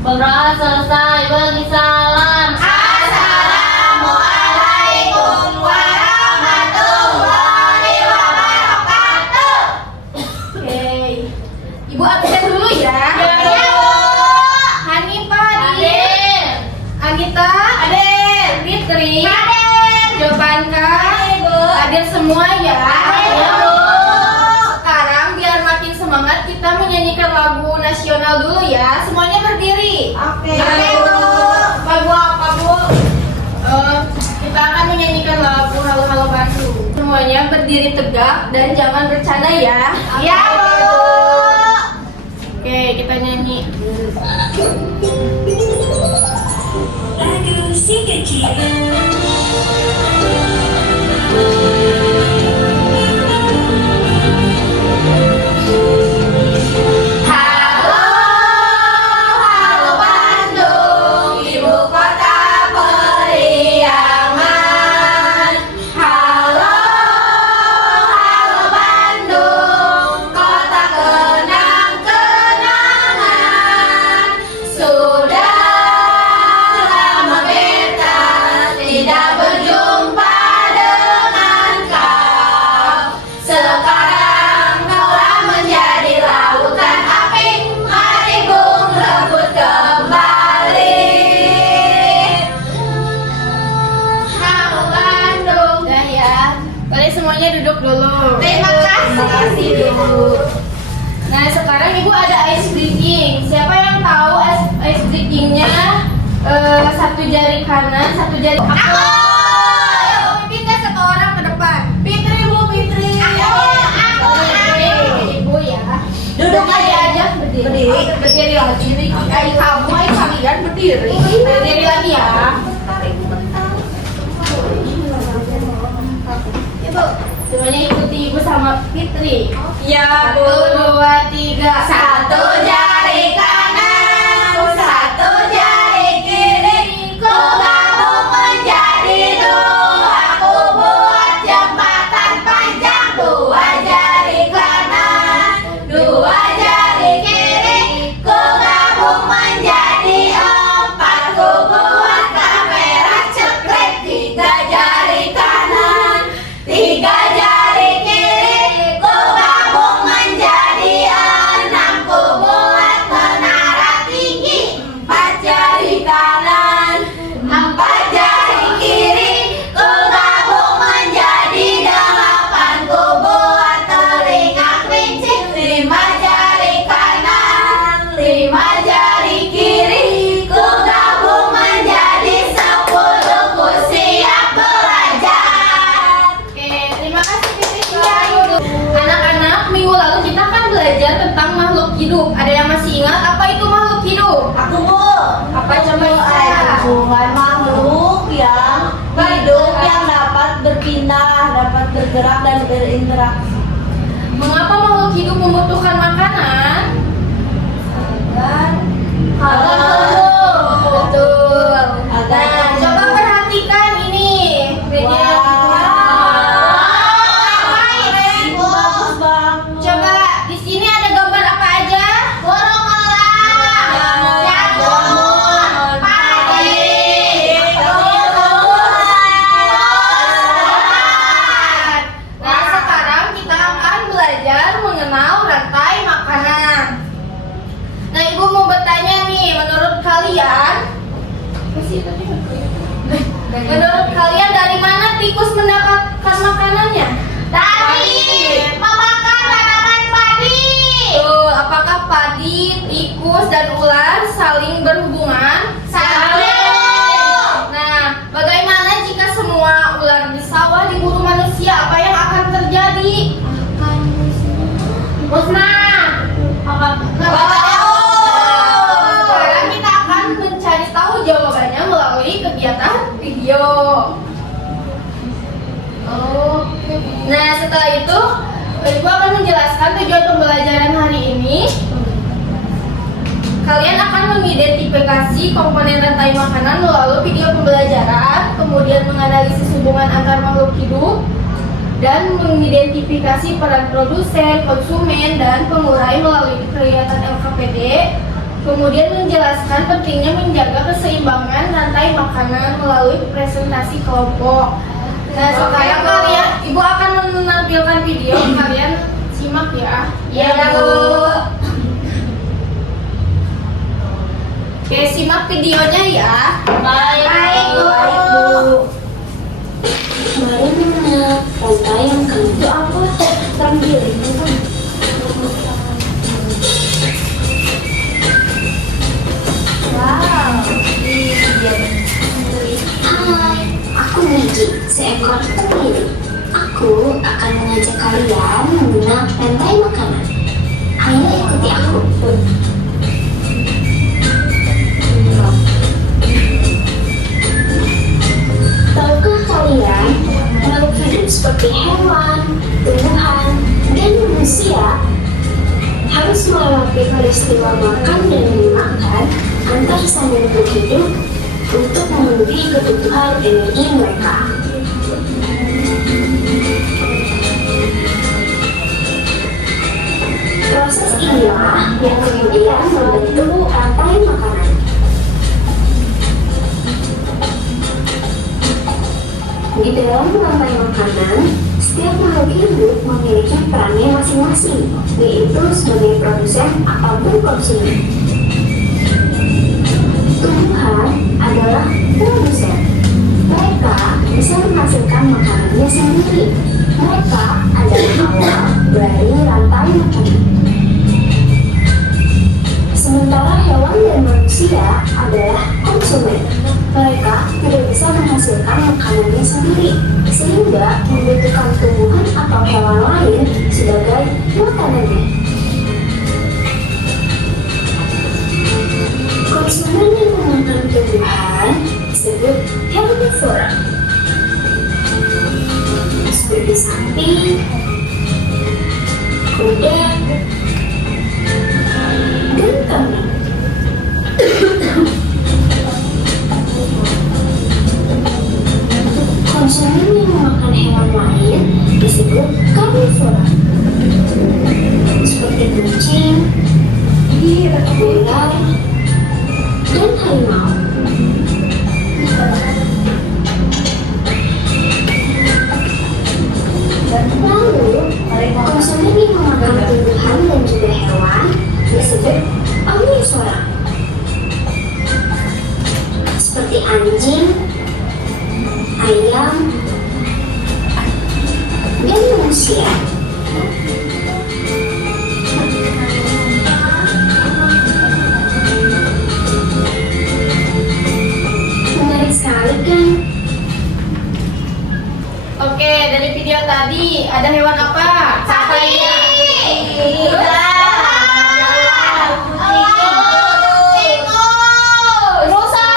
Berdoa selesai, bagi salam. Assalamualaikum warahmatullahi wabarakatuh. Oke, Ibu absen dulu ya. Ya, Bu. Hanifah, Hadir. Anita, Hadir. Fitri, Hadir. Jovanka, Hadir, Bu. hadir semua ya. Hadir, Ya, Bu. Sekarang biar makin semangat kita menyanyikan lagu nasional dulu ya. Semuanya berdiri. Oke. Oke, Bu. Lagu apa, Bu? Kita akan menyanyikan lagu Halo Halo Bandung. Semuanya berdiri tegak dan jangan bercanda ya. Ya, Bu. Oke, kita nyanyi. Lagu si kecil. Halo, halo Bandung, ibu kota periangan. Halo, halo Bandung, kota kenang-kenangan. Sudah lama beta tidak berjumpa dengan kau. Sekarang kaulah menjadi lautan api, mari bung rebut kembali. Halo Bandung. Udah ya. Boleh semuanya duduk dulu. Terima kasih. Terima kasih dulu. Nah, sekarang Ibu ada ice breaking. Siapa yang tahu ice breakingnya? Satu jari kanan, satu jari. Aku. Ayo, pindah satu orang ke depan. Fitri, Bu, Fitri. Aku. Ibu ya. Duduk aja berdiri. Berdiri. Berdiri lagi. Kayak kamu, kalian berdiri. Berdiri lagi ya. Ibu. Semuanya ikuti Ibu sama Fitri. Ya, Satu, dua, tiga. Satu jari kanan, satu jari kiri, ku gabung menjadi dua, ku buat jembatan panjang. Dua jari kanan, dua jari kiri, ku gabung menjadi empat, ku buat kamera cekrek. Tiga jari kanan, tiga jari kiri, ku gabung menjadi enam, ku buat menara tinggi. Empat jari kanan, empat jari kiri, ku gabung menjadi delapan, ku buat telinga kelinci. Lima jari kanan, lima jari kiri, ku gabung menjadi sepuluh, ku siap belajar. Oke, terima kasih Fitri. Anak-anak, minggu lalu kita kan belajar tentang makhluk hidup. Ada yang masih ingat apa itu makhluk hidup? Aku, Bu. Apa coba Isa? Bukan makhluk yang hidup yang dapat berpindah, dapat bergerak dan berinteraksi. Mengapa makhluk hidup membutuhkan makanan? Agar Betul. Agar Nah, coba perhatikan ini. Media. bagus banget. Coba di sini ada gambar apa aja? Burung elang, nyamuk, padi, Nah, sekarang kita akan belajar mengenal rantai makanan. Nah, Ibu mau bertanya nih, menurut kalian, dari mana tikus mendapatkan makanannya? dari memakan tanaman padi. Tuh, apakah padi, tikus, dan ular saling berhubungan? Saling. Nah, bagaimana jika semua ular di sawah diburu manusia? Apa yang akan terjadi? Musnah. Sekarang kita akan mencari tahu jawabannya melalui kegiatan video. Nah, setelah itu Ibu akan menjelaskan tujuan pembelajaran hari ini. Kalian akan mengidentifikasi komponen rantai makanan melalui video pembelajaran, kemudian menganalisis hubungan antar makhluk hidup, dan mengidentifikasi peran produsen, konsumen, dan pengurai melalui kegiatan LKPD. Kemudian menjelaskan pentingnya menjaga keseimbangan rantai makanan melalui presentasi kelompok. Nah, sekarang kalian, Ibu akan menampilkan video, kalian simak ya. Iya, Bu. Oke, simak videonya ya. Baik, Bu. Mari mengenal rantai makanan. Itu apa? Terampil. Wow. Hai, aku Megi, seekor pemilik. Aku akan mengajak kalian mengenal rantai makanan. Ayo ikuti aku. Tahukah kalian, makhluk hidup seperti hewan, tumbuhan, dan manusia harus melewati peristiwa makan dan dimakan antar sambung hidup untuk memenuhi kebutuhan energi mereka. Proses inilah yang kemudian membentuk rantai makanan. Di dalam rantai makanan, setiap makhluk hidup memiliki perannya masing-masing, yaitu sebagai produsen ataupun konsumen. Tumbuhan adalah produsen. Mereka bisa menghasilkan makanannya sendiri. Mereka adalah awal dari rantai makanan. Sementara hewan dan manusia adalah konsumen. Mereka tidak bisa menghasilkan makanannya sendiri, sehingga membutuhkan tumbuhan atau hewan lain sebagai makanannya. Konsumen yang memakan tumbuhan disebut herbivora, seperti sapi, kuda, dan kambing. Konsumen yang memakan hewan lain disebut karnivora, seperti kucing, ular, dan harimau. Lalu, konsumen yang memakan tumbuhan dan juga hewan disebut omnivora, seperti anjing, ayam, dan manusia. Menarik sekali kan? Oke, dari video tadi ada hewan apa? Sapi. Rusa.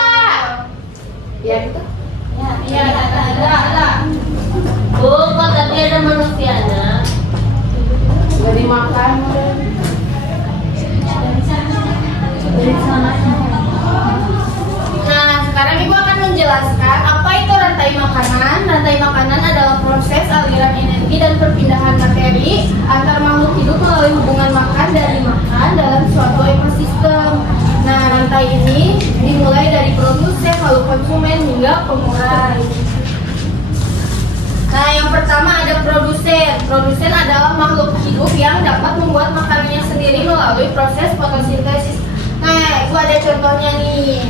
Ya gitu. Iya, ada. Bu, kok tadi ada manusianya? Gak dimakan. Dari sana. Nah, sekarang Ibu akan menjelaskan apa itu rantai makanan. Rantai makanan adalah proses aliran energi dan perpindahan materi antar makhluk hidup melalui hubungan makan dan dimakan dalam suatu ekosistem. Nah, rantai ini dimulai dari produsen, lalu konsumen hingga pengurai. Nah, yang pertama ada produsen. Produsen adalah makhluk hidup yang dapat membuat makanannya sendiri melalui proses fotosintesis. Nah, Ibu ada contohnya nih.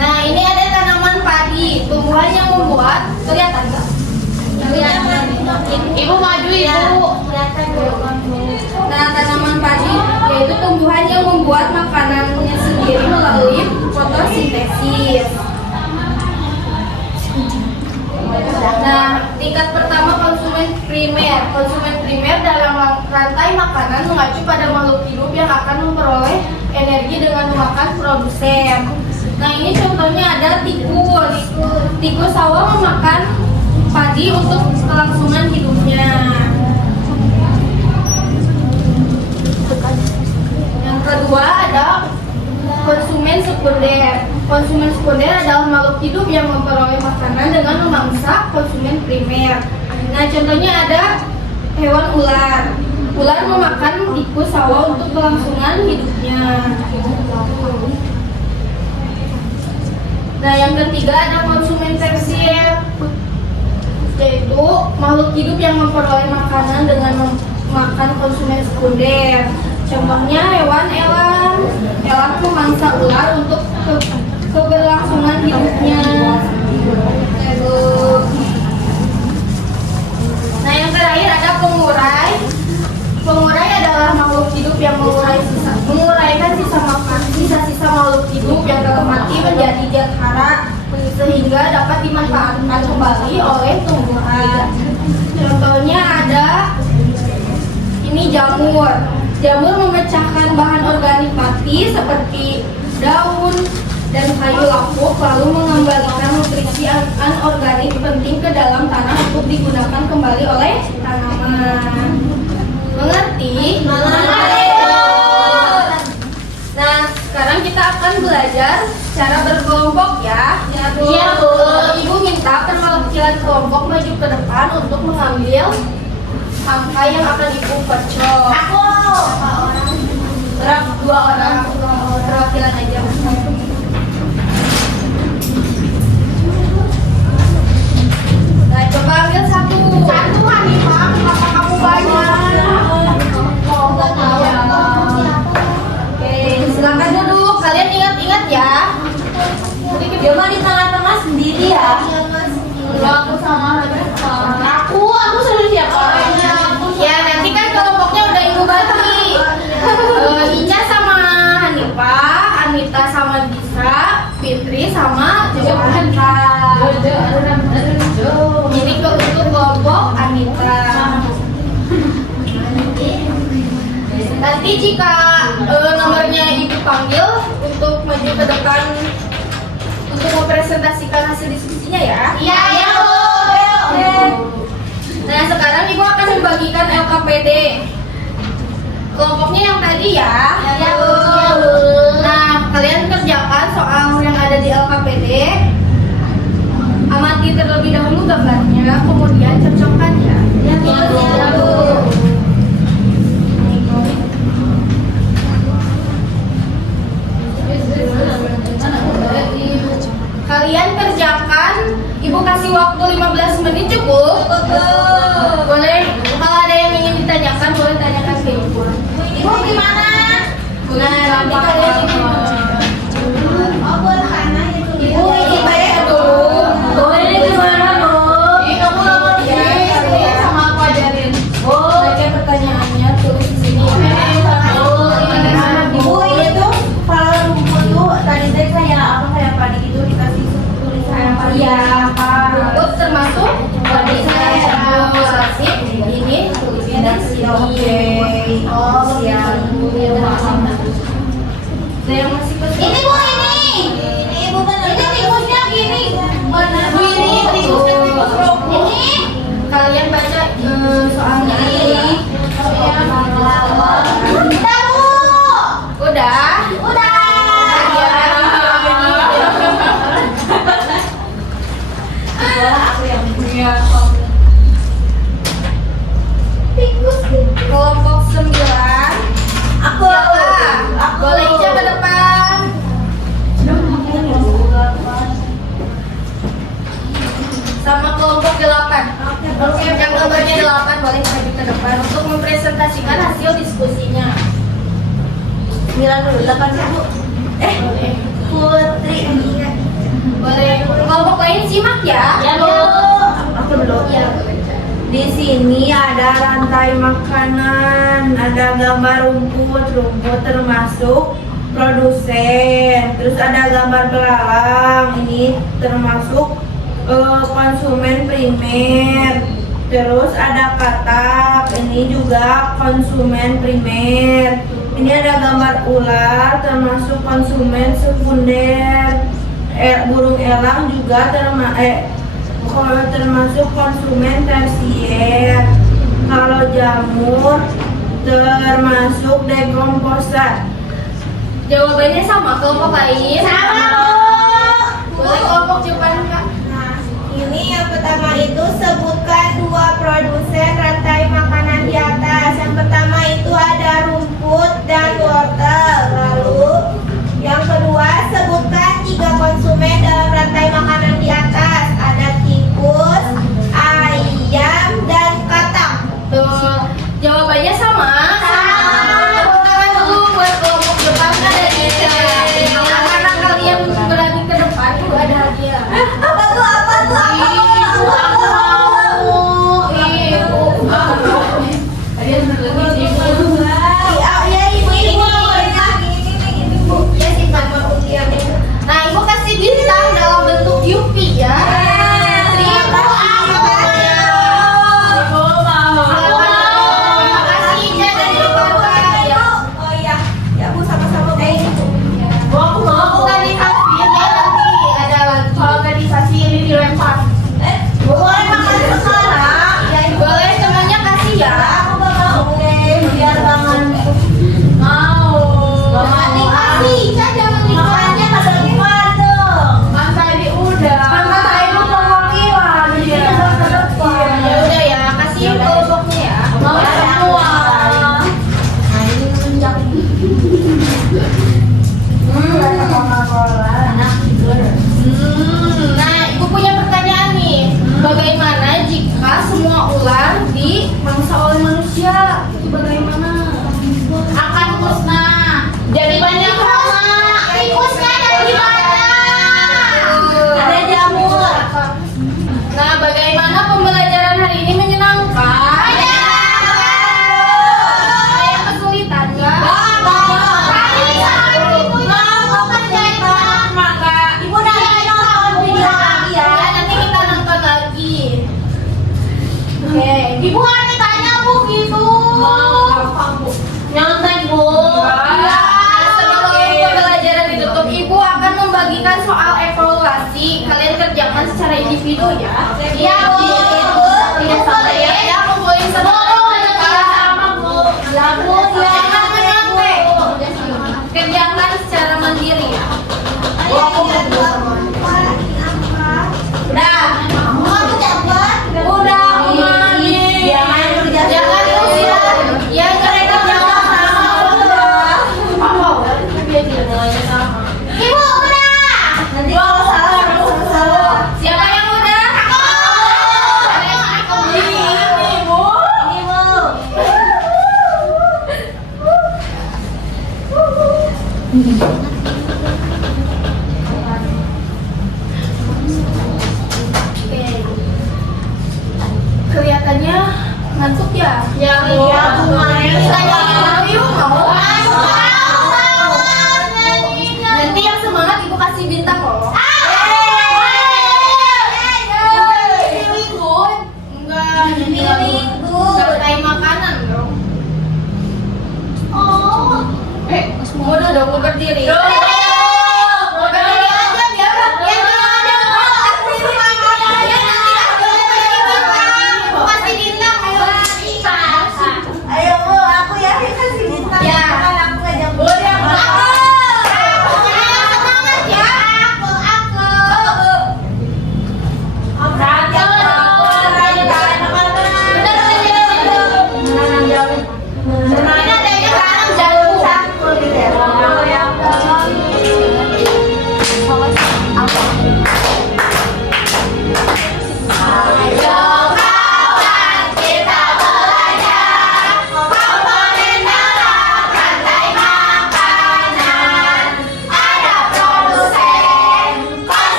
Nah, ini ada tanaman padi, tumbuhan yang membuat, kelihatan nggak? Ibu maju, Ibu. Nah, tanaman padi yaitu tumbuhan yang membuat makanannya sendiri melalui fotosintesis. Nah, tingkat pertama konsumen primer. Konsumen primer dalam rantai makanan mengacu pada makhluk hidup yang akan memperoleh energi dengan memakan produsen. Nah, ini contohnya ada tikus. Tikus sawah memakan padi untuk kelangsungan hidupnya. Yang kedua ada konsumen sekunder. Konsumen sekunder adalah makhluk hidup yang memperoleh makanan dengan memangsa konsumen primer. Nah, contohnya ada hewan ular. Ular memakan tikus sawah untuk kelangsungan hidupnya. Nah, yang ketiga ada konsumen tersier, yaitu makhluk hidup yang memperoleh makanan dengan memakan konsumen sekunder. Contohnya hewan elang. Elang memangsa ular untuk keberlangsungan hidupnya. Nah, yang terakhir ada pengurai. Pengurai adalah makhluk hidup yang menguraikan sisa-sisa makhluk hidup yang telah mati menjadi zat hara sehingga dapat dimanfaatkan kembali oleh tumbuhan. Contohnya ada ini jamur. Jamur memecahkan bahan organik mati seperti daun dan kayu lapuk lalu mengembalikan nutrisi anorganik penting ke dalam tanah untuk digunakan kembali oleh tanaman. Mengerti? Mengerti. Nah, sekarang kita akan belajar cara berkelompok ya. Iya, Bu. Ibu minta perwakilan kelompok maju ke depan untuk mengambil angka yang akan ibu pecah. Aku. Dua orang perwakilan aja. Nah, coba ambil satu. Satu Hanifah, kenapa kamu banyak? Oke, silakan duduk. Kalian ingat-ingat ya. Dia mah di tengah-tengah sendiri ya. Aku sama Aku suruh siapa? Ya, nanti kan kelompoknya udah ibu bagi. Ica sama Hanifah, Anita sama Disa, Fitri sama Johanka. Ini untuk kelompok Anita. Nanti jika nomornya ibu panggil untuk maju ke depan untuk mempresentasikan hasil diskusinya ya. Iya, iya, Bu. Nah, sekarang ibu akan membagikan LKPD. Kelompoknya yang tadi ya. Iya, Bu. Nah, kalian kerjakan soal yang ada di LKPD. Amati terlebih dahulu gambarnya, kemudian cocokkan ya. Iya, Bu. Kalian kerjakan, ibu kasih waktu 15 menit cukup? Boleh, kalau ada yang ingin ditanyakan, boleh tanyakan ke ibu. Ibu gimana? Nah, nanti kalian ini Oh, boleh karena itu. ibu ini baik dulu. Ini gimana, Bu? Kamu nomor ini sama aku ajarin. Baca pertanyaannya, tulis di sini. Ibu ini tuh kalau rumput tuh tadi kayak padi gitu dikasih tulisan padi. Iya, rumput termasuk body size, ini tulisnya di sini. Oh, siap. Ada yang masih kesel? Ini Bu ini Ibu bener. Ini tikusnya gini. Bener Bu, ini tikusnya tikus rokok. Ini. Kalian baca soalnya ini. Udah, Bu. Udah? Udah. Aku yang Kelompok 9. aku. Siapa? Boleh Ica ke depan. Sama kelompok 8. Yang nomornya 8 boleh maju ke depan untuk mempresentasikan hasil diskusinya. 9 dulu, 8 dulu. Boleh. Putri. Boleh. Kelompok lain simak ya. Ya, Bu. Aku dulu. Iya, boleh. Di sini ada rantai makanan, ada gambar rumput termasuk produsen. Terus ada gambar belalang, ini termasuk konsumen primer. Terus ada katak, ini juga konsumen primer. Ini ada gambar ular, termasuk konsumen sekunder. Burung elang juga termasuk konsumen tersier. Kalau jamur termasuk dekomposan. Jawabannya sama kelompok lain. Sama, Bu. Boleh kelompok Jepang Kak. Nah, ini yang pertama itu sebutkan 2 produsen rantai makanan di atas. Yang pertama individu ya. Iya, Bu. Tidak sama ya, kumpulin semua. Ya, Bu. Jangan menyantai. Kerjakan secara mandiri ya. Udah. Udah, Mami. Jangan terus ya. Ya, mereka jangan sama. Biar dia nilainya sama. Ibu, udah. Nanti kalau salah. Siapa yang udah? Aku. Ini, Bu. Ini, Bu. Oke. Kelihatannya ngantuk ya? Ya, Iya, Bu. Nanti yang semangat ibu kasih bintang loh. Enggak, enggak kayak makanan dong. Mau dong berdiri. Berdiri aja biar ibu kasih bintang. Ayo, Bu. Aku yakin kasih bintang. Ya. Kan aku ngajak Bu. Boleh aku. Semangat ya.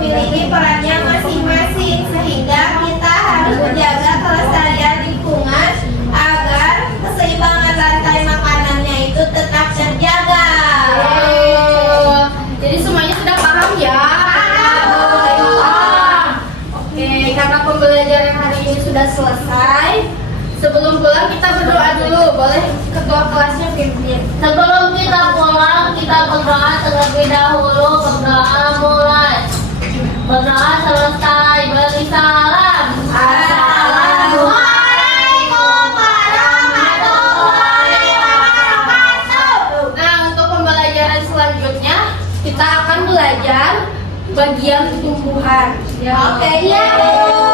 memiliki perannya masing-masing, sehingga kita harus menjaga kelestarian lingkungan agar keseimbangan rantai makanannya itu tetap terjaga. Jadi semuanya sudah paham ya? Oke, karena pembelajaran hari ini sudah selesai. Sebelum pulang kita berdoa dulu, boleh ketua kelasnya pimpin. Sebelum kita pulang, kita berdoa terlebih dahulu. Berdoa mulai. Berdoa selesai. Beri salam. Assalamualaikum warahmatullahi wabarakatuh. Nah, untuk pembelajaran selanjutnya kita akan belajar bagian tumbuhan. Oke, ya.